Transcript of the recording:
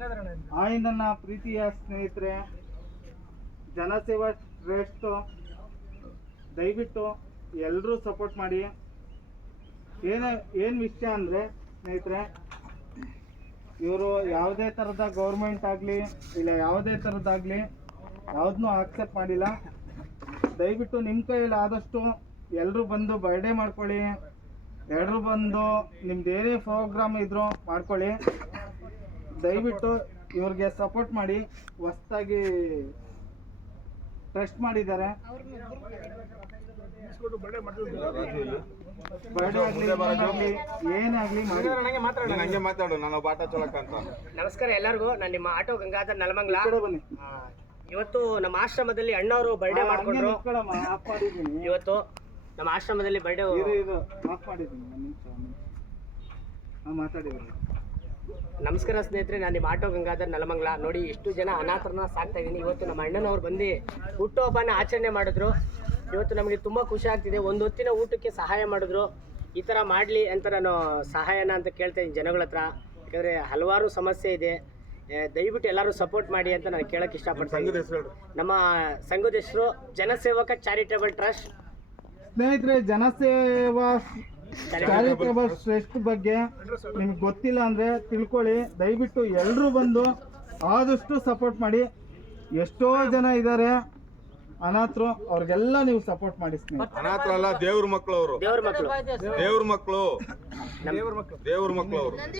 Hi ನನ್ನ ಪ್ರೀತಿಯ ಸ್ನೇಹಿತರೆ, ಜನಸೇವಾ ಟ್ರಸ್ಟ್ ದಯವಿಟ್ಟು ಎಲ್ಲರೂ ಸಪೋರ್ಟ್ ಮಾಡಿ. ಏನು ವಿಷಯ ಅಂದರೆ ಸ್ನೇಹಿತರೆ, ಇವರು ಯಾವುದೇ ಥರದ ಗೌರ್ಮೆಂಟ್ ಆಗಲಿ ಇಲ್ಲ ಯಾವುದೇ ಥರದ್ದಾಗಲಿ ಯಾವುದನ್ನೂ ಆಕ್ಸೆಪ್ಟ್ ಮಾಡಿಲ್ಲ. ದಯವಿಟ್ಟು ನಿಮ್ಮ ಕೈಯಲ್ಲಿ ಆದಷ್ಟು ಎಲ್ಲರೂ ಬಂದು ಬರ್ಡೇ ಮಾಡ್ಕೊಳ್ಳಿ. ಎಲ್ಲರೂ ಬಂದು ನಿಮ್ದು ಏನೇ ಪ್ರೋಗ್ರಾಮ್ ಇದ್ರೂ ಮಾಡ್ಕೊಳ್ಳಿ. ದಯವಿಟ್ಟು ಇವ್ರಿಗೆ ಸಪೋರ್ಟ್ ಮಾಡಿ. ಹೊಸದಾಗಿ ಟ್ರಸ್ಟ್ ಮಾಡಿದ್ದಾರೆ. ಬರ್ಡೇ ಆಗಲಿ ಏನೇ ಆಗಲಿ ಹಂಗೆ ಮಾತಾಡು. ನಾನು ಬಾಟ ಚಲಕ ಅಂತ. ನಮಸ್ಕಾರ ಎಲ್ಲರಿಗೂ. ನಾನು ನಿಮ್ಮ ಆಟೋ ಗಂಗಾಧರ್ ನಲಮಂಗಲ. ಬನ್ನಿ. ಇವತ್ತು ನಮ್ಮ ಆಶ್ರಮದಲ್ಲಿ ಅಣ್ಣವರು ಬರ್ಡೇ ಮಾಡ್ಕೊಂಡ್ರು. ಇವತ್ತು ನಮ್ಮ ಆಶ್ರಮದಲ್ಲಿ ಬರ್ಡೇ ನಮಸ್ಕಾರ ಸ್ನೇಹಿತರೆ, ನಾನು ನಿಮ್ಮ ಆಟೋ ಗಂಗಾಧರ್ ನಲಮಂಗಲ. ನೋಡಿ, ಎಷ್ಟು ಜನ ಅನಾಥರನ್ನ ಸಾಕ್ತಾ ಇದ್ದೀನಿ. ಇವತ್ತು ನಮ್ಮ ಅಣ್ಣನವ್ರು ಬಂದು ಹುಟ್ಟುಹಬ್ಬನ ಆಚರಣೆ ಮಾಡಿದ್ರು. ಇವತ್ತು ನಮಗೆ ತುಂಬ ಖುಷಿ ಆಗ್ತಿದೆ. ಒಂದು ಹೊತ್ತಿನ ಊಟಕ್ಕೆ ಸಹಾಯ ಮಾಡಿದ್ರು. ಈ ಥರ ಮಾಡಲಿ ಅಂತ ನಾನು ಸಹಾಯನ ಅಂತ ಕೇಳ್ತಾ ಇದ್ದೀನಿ ಜನಗಳ ಹತ್ರ. ಯಾಕಂದರೆ ಹಲವಾರು ಸಮಸ್ಯೆ ಇದೆ. ದಯವಿಟ್ಟು ಎಲ್ಲರೂ ಸಪೋರ್ಟ್ ಮಾಡಿ ಅಂತ ನಾನು ಕೇಳೋಕ್ಕೆ ಇಷ್ಟಪಡ್ತೀನಿ. ನಮ್ಮ ಸಂಘದ ಹೆಸರು ಜನಸೇವಕ ಚಾರಿಟೇಬಲ್ ಟ್ರಸ್ಟ್. ಸ್ನೇಹಿತರೆ, ಜನಸೇವಾ ಚಾರಿಟೇಬಲ್ ಟ್ರಸ್ಟ್ ಬಗ್ಗೆ ನಿಮ್ಗೆ ಗೊತ್ತಿಲ್ಲ ಅಂದರೆ ತಿಳ್ಕೊಳ್ಳಿ. ದಯವಿಟ್ಟು ಎಲ್ಲರೂ ಬಂದು ಆದಷ್ಟು ಸಪೋರ್ಟ್ ಮಾಡಿ. ಎಷ್ಟೋ ಜನ ಇದ್ದಾರೆ ಅನಾಥರು, ಅವ್ರಿಗೆಲ್ಲ ನೀವು ಸಪೋರ್ಟ್ ಮಾಡಿ. ಅನಾಥರಲ್ಲ, ದೇವ್ರ ಮಕ್ಕಳು ಅವರು. ದೇವ್ರ ಮಕ್ಕಳು ದೇವ್ರ ಮಕ್ಕಳು ಅವರು.